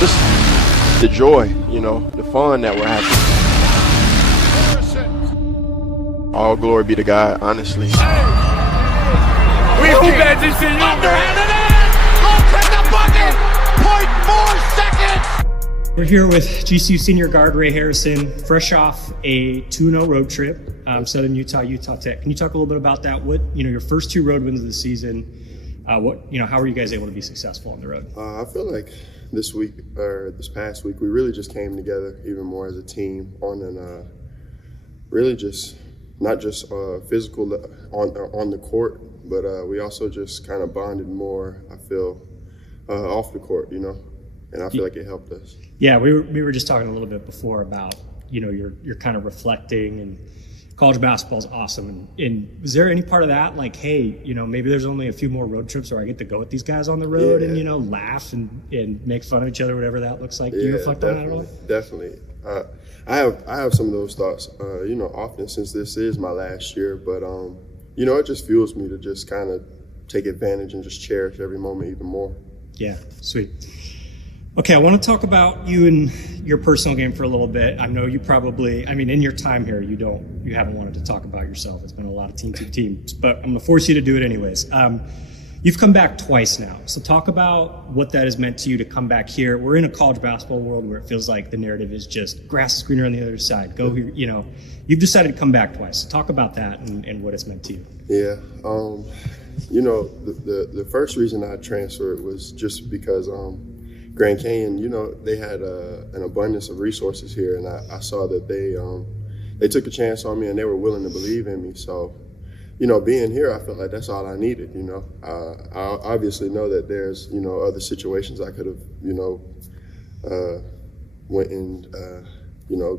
just the joy, the fun that we're having. All glory be to God, honestly. We've underhanded it! Look at the bucket! 0.4 seconds! We're here with GCU senior guard Ray Harrison, fresh off a 2-0 road trip, Southern Utah, Utah Tech. Can you talk a little bit about that? What, your first 2 road wins of the season, how were you guys able to be successful on the road? I feel like this past week, we really just came together even more as a team on really just not just physical on the court, but we also just kind of bonded more, I feel, off the court, and I feel like it helped us. Yeah, we were just talking a little bit before about, you're kind of reflecting, and college basketball is awesome. And was there any part of that, like, hey, maybe there's only a few more road trips where I get to go with these guys on the road and, laugh and make fun of each other, whatever that looks like? Do you reflect on that at all? Definitely. I have some of those thoughts, often, since this is my last year, but, it just fuels me to just kind of take advantage and just cherish every moment even more. Yeah, sweet. Okay, I want to talk about you and your personal game for a little bit. I know you probably, in your time here, you haven't wanted to talk about yourself. It's been a lot of teams, but I'm going to force you to do it anyways. You've come back twice now. So talk about what that has meant to you to come back here. We're in a college basketball world where it feels like the narrative is just grass is greener on the other side. Go here, you've decided to come back twice. So talk about that and what it's meant to you. Yeah. The first reason I transferred was just because Grand Canyon, they had an abundance of resources here, and I saw that they took a chance on me and they were willing to believe in me. So, being here, I felt like that's all I needed. I obviously know that there's other situations I could have went and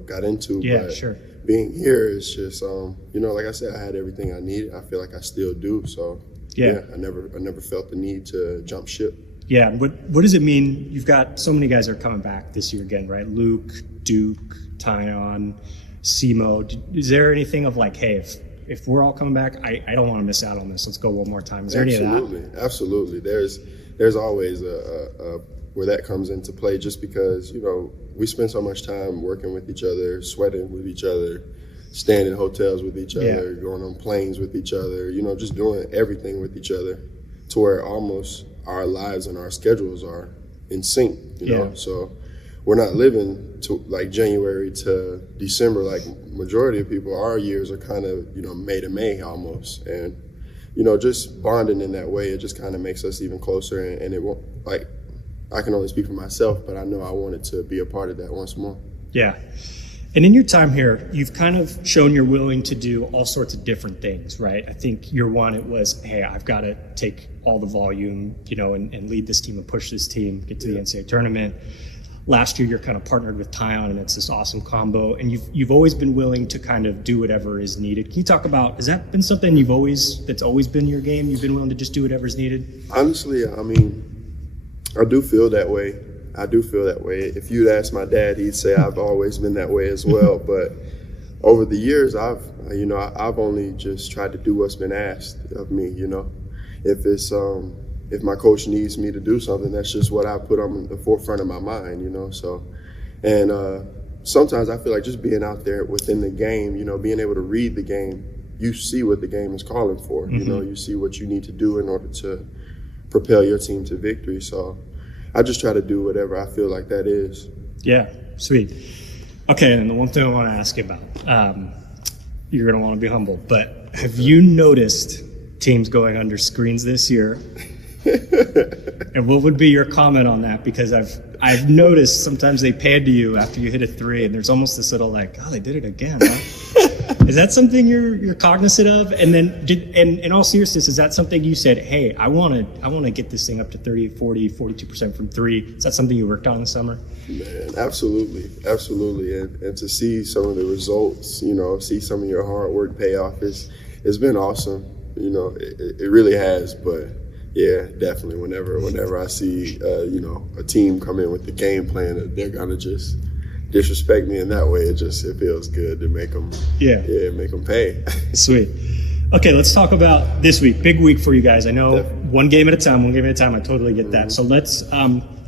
got into. Yeah, but sure. Being here is just like I said, I had everything I needed. I feel like I still do. So yeah, I never felt the need to jump ship. Yeah, what does it mean? You've got so many guys that are coming back this year again, right? Luke, Duke, Tyon, Simo. Is there anything of like, hey, if we're all coming back, I don't want to miss out on this. Let's go one more time. Is there any of that? Absolutely. There's always a where that comes into play, just because, we spend so much time working with each other, sweating with each other, staying in hotels with each other, going on planes with each other, just doing everything with each other, to where almost our lives and our schedules are in sync, So we're not living to like January to December like majority of people. Our years are kind of, May to May almost. And, just bonding in that way, it just kind of makes us even closer. And it won't, like, I can only speak for myself, but I know I wanted to be a part of that once more. Yeah. And in your time here, you've kind of shown you're willing to do all sorts of different things, right? I think year one, it was, hey, I've got to take all the volume, and lead this team and push this team, get to the NCAA tournament. Last year, you're kind of partnered with Tyon, and it's this awesome combo. And you've always been willing to kind of do whatever is needed. Can you talk about, has that been something that's always been your game? You've been willing to just do whatever's needed? Honestly, I do feel that way. If you'd ask my dad, he'd say I've always been that way as well. But over the years, I've only just tried to do what's been asked of me. If my coach needs me to do something, that's just what I put on the forefront of my mind. So, and sometimes I feel like just being out there within the game, being able to read the game, you see what the game is calling for. Mm-hmm. You see what you need to do in order to propel your team to victory. So I just try to do whatever I feel like that is. Yeah, sweet. Okay, and the one thing I want to ask you about, you're going to want to be humble, but have you noticed teams going under screens this year? And what would be your comment on that? Because I've noticed sometimes they pad to you after you hit a three, and there's almost this little like, oh, they did it again. Huh? Is that something you're cognizant of? And then, in all seriousness, is that something you said, hey, I want to get this thing up to 30, 40, 42% from three? Is that something you worked on this summer? Man, absolutely. And to see some of the results, see some of your hard work pay off, it's been awesome. It really has. But yeah, definitely. Whenever I see a team come in with the game plan that they're gonna just disrespect me in that way, it feels good to make them pay. Sweet. Okay, let's talk about this week. Big week for you guys. I know one game at a time. I totally get that. So let's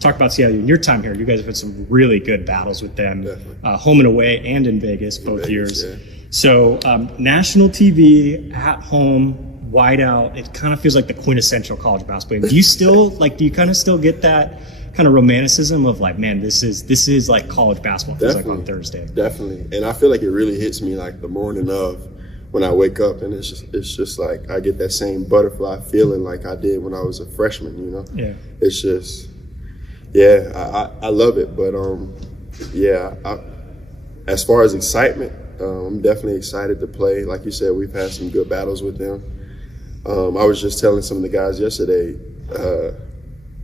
talk about Seattle in your time here. You guys have had some really good battles with them, Definitely. home and away, and in Vegas both Vegas, years. yeah. So national TV at home, wide out. It kind of feels like the quintessential college basketball game. Do you still do you kind of still get that kind of romanticism of like, man, this is like college basketball feels like on Thursday? Definitely, and I feel like it really hits me like the morning of when I wake up, and it's just like I get that same butterfly feeling like I did when I was a freshman. You know, Yeah. it's just, yeah, I love it. But as far as excitement, I'm definitely excited to play. Like you said, we've had some good battles with them. I was just telling some of the guys yesterday,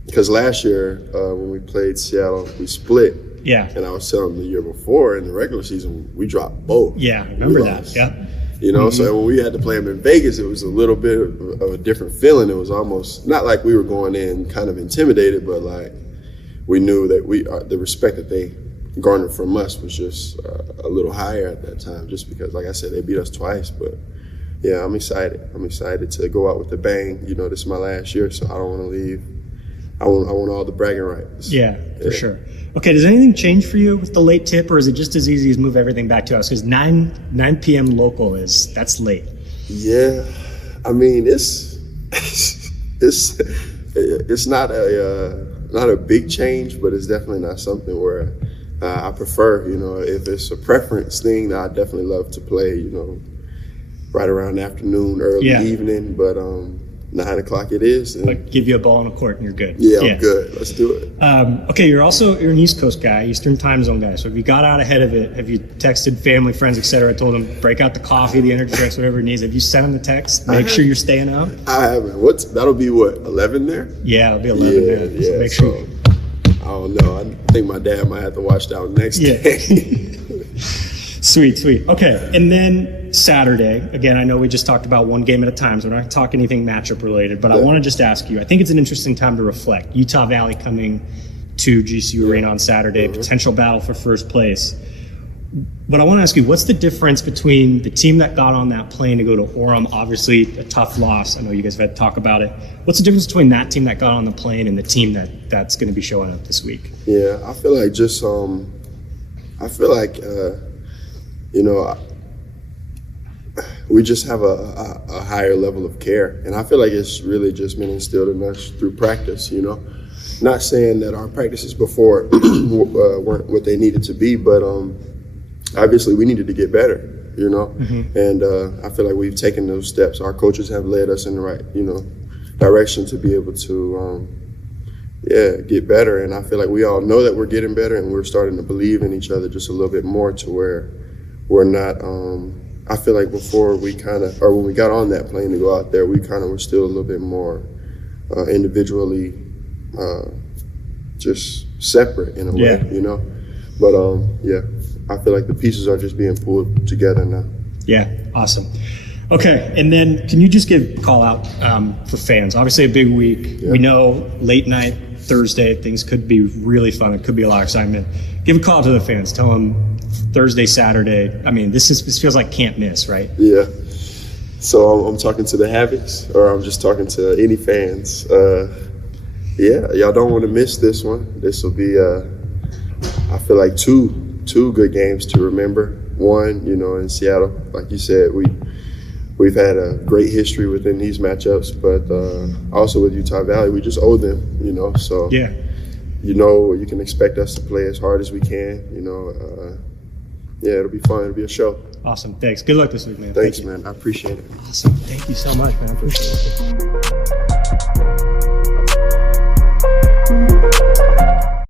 because last year when we played Seattle, we split. Yeah. And I was telling them the year before in the regular season, we dropped both. Yeah, I remember We that. lost. Yeah. You know, so when we had to play them in Vegas, it was a little bit of a different feeling. It was almost not like we were going in kind of intimidated, but like we knew that the respect that they garnered from us was just a little higher at that time, just because, like I said, they beat us twice. But yeah, I'm excited. I'm excited to go out with a bang. You know, this is my last year, so I don't want to leave. I want all the bragging rights. Yeah, for sure. Okay, does anything change for you with the late tip, or is it just as easy as move everything back to us? Because 9 p.m. local that's late. Yeah, I mean it's not a big change, but it's definitely not something where I prefer. You know, if it's a preference thing, I definitely love to play. You know, right around afternoon, early evening, but 9 o'clock it is. And Like give you a ball on a court and you're good. yeah, I'm good. Let's do it. Okay, you're an East Coast guy, Eastern time zone guy. So if you got out ahead of it, have you texted family, friends, etc., told them break out the coffee, the energy drinks, whatever it needs? Have you sent them the text? Make sure you're staying out. I haven't. That'll be 11 there? Yeah, it'll be 11 there. So make sure. I don't know. I think my dad might have to watch that one next day. Sweet. Okay, and then Saturday, again, I know we just talked about one game at a time, so we're not going to talk anything matchup related, but I want to just ask you, I think it's an interesting time to reflect. Utah Valley coming to GCU Arena on Saturday, potential battle for first place. But I want to ask you, what's the difference between the team that got on that plane to go to Orem, obviously a tough loss, I know you guys have had to talk about it. What's the difference between that team that got on the plane and the team that's going to be showing up this week? Yeah, I feel like you know, we just have a higher level of care. And I feel like it's really just been instilled in us through practice, you know. Not saying that our practices before weren't what they needed to be, but obviously we needed to get better, you know. And I feel like we've taken those steps. Our coaches have led us in the right, you know, direction to be able to, get better. And I feel like we all know that we're getting better, and we're starting to believe in each other just a little bit more to where we're not, I feel like before when we got on that plane to go out there, we kind of were still a little bit more individually just separate in a way, you know? But I feel like the pieces are just being pulled together now. Yeah, awesome. Okay, and then can you just give a call out for fans? Obviously a big week. Yeah. We know late night, Thursday, things could be really fun. It could be a lot of excitement. Give a call to the fans. Tell them Thursday, Saturday. I mean, this feels like can't miss, right? Yeah. So I'm talking to the Havocs, or I'm just talking to any fans. Y'all don't want to miss this one. This will be, I feel like two good games to remember. One, you know, in Seattle, like you said, we've had a great history within these matchups, but also with Utah Valley, we just owe them, you know. So Yeah. you know, you can expect us to play as hard as we can. You know, it'll be fun. It'll be a show. Awesome. Thanks. Good luck this week, man. Thanks, Thank you. man. I appreciate it. Awesome. Thank you so much, man. I appreciate it.